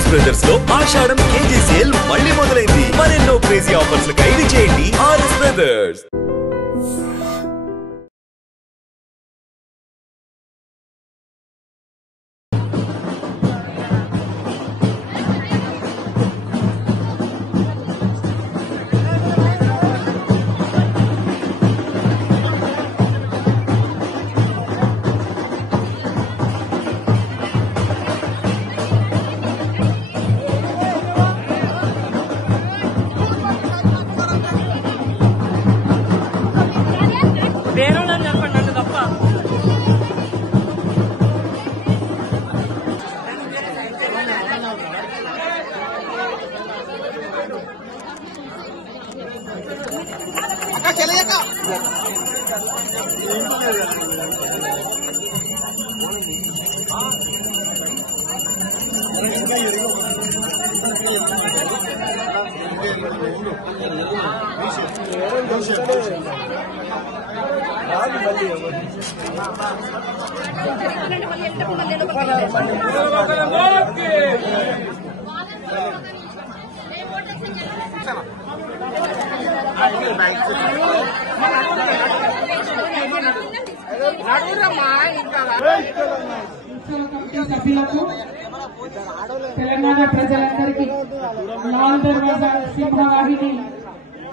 RS brothers లో ఆషాఢం KG sale మళ్ళీ మొదలైంది. మరెన్నో క్రేజీ ఆఫర్స్ ఖైదు చేయండి ఆర్ఎస్ బ్రదర్స్. తెలంగాణ ప్రజలందరికీ లాల్ దర్వాజా సింహవాహిని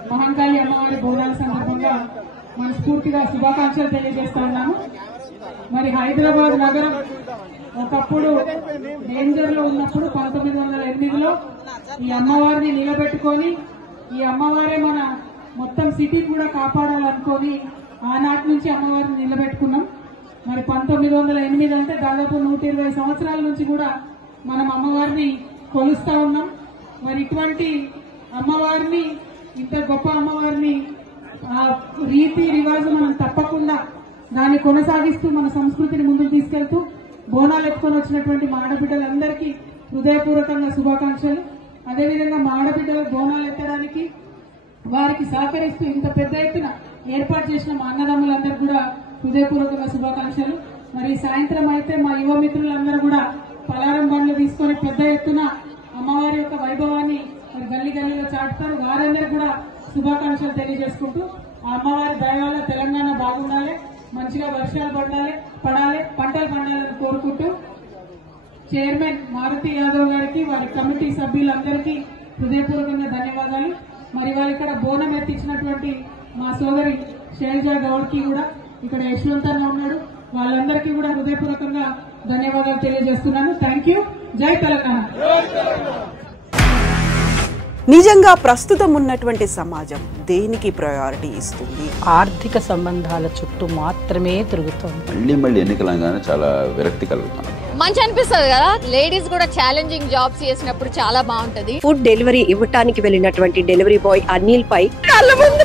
మహంకాళి అమ్మవారి బోనాల సందర్భంగా మనస్ఫూర్తిగా శుభాకాంక్షలు తెలియజేస్తా ఉన్నాము. మరి హైదరాబాద్ నగరం ఒకప్పుడు డేంజర్ లో ఉన్నప్పుడు 1908లో ఈ అమ్మవారిని నిలబెట్టుకొని ఈ అమ్మవారే మన మొత్తం సిటీ కూడా కాపాడాలనుకొని ఆనాటి నుంచి అమ్మవారిని నిలబెట్టుకున్నాం. మరి 1908 అంటే దాదాపు 120 సంవత్సరాల నుంచి కూడా మనం అమ్మవారిని కొలుస్తా ఉన్నాం. మరి ఇటువంటి అమ్మవారిని, ఇంత గొప్ప అమ్మవారిని రీతి రివాజు మనం తప్పకుండా దాన్ని కొనసాగిస్తూ మన సంస్కృతిని ముందుకు తీసుకెళ్తూ బోనాలు ఎత్తుకొని వచ్చినటువంటి మా ఆడబిడ్డలందరికీ హృదయపూర్వకంగా శుభాకాంక్షలు. అదేవిధంగా మా ఆడబిడ్డలు బోనాలు ఎత్తడానికి వారికి సహకరిస్తూ ఇంత పెద్ద ఎత్తున ఏర్పాటు చేసిన మా అన్నదమ్ములందరికీ కూడా హృదయపూర్వకంగా శుభాకాంక్షలు. మరి సాయంత్రం అయితే మా యువ మిత్రులందరూ కూడా పలారం బండ్లు తీసుకొని పెద్ద ఎత్తున అమ్మవారి యొక్క వైభవాన్ని మరి గల్లీ గల్లీలో చాటుతారు. వారందరికీ కూడా శుభాకాంక్షలు తెలియజేసుకుంటూ ఆ అమ్మవారి దయవల్ల తెలంగాణ బాగుండాలి, మంచిగా వర్షాలు పడాలి, పంటలు పండాలని కోరుకుంటూ చైర్మన్ మారుతి యాదవ్ గారికి, వారి కమిటీ సభ్యులందరికీ హృదయపూర్వకంగా ధన్యవాదాలు. మరి వారు ఇక్కడ బోనం ఎత్తించినటువంటి మా సోదరి శైలజా గౌడ్కి కూడా, ఇక్కడ యశ్వంతన్న ఉన్నాడు, వాళ్ళందరికీ కూడా హృదయపూర్వకంగా ధన్యవాదాలు తెలియజేస్తున్నాను. Thank you. జై తెలంగాణ. నిజంగా ప్రస్తుతం ఉన్నటువంటి సమాజం దేనికి ప్రయారిటీ ఇస్తుంది? ఆర్థిక సంబంధాల చుట్టూ మాత్రమే తిరుగుతుంది. మళ్ళీ ఎన్నికలంగానే చాలా విరక్తి కలుగుతాం. మంచి అనిపిస్తుంది కదా, లేడీస్ కూడా ఛాలెంజింగ్ జాబ్స్ చేసినప్పుడు చాలా బాగుంటది. ఫుడ్ డెలివరీ ఇవ్వటానికి వెళ్ళినటువంటి డెలివరీ బాయ్ అనిల్ పై కళ్ళ ముందు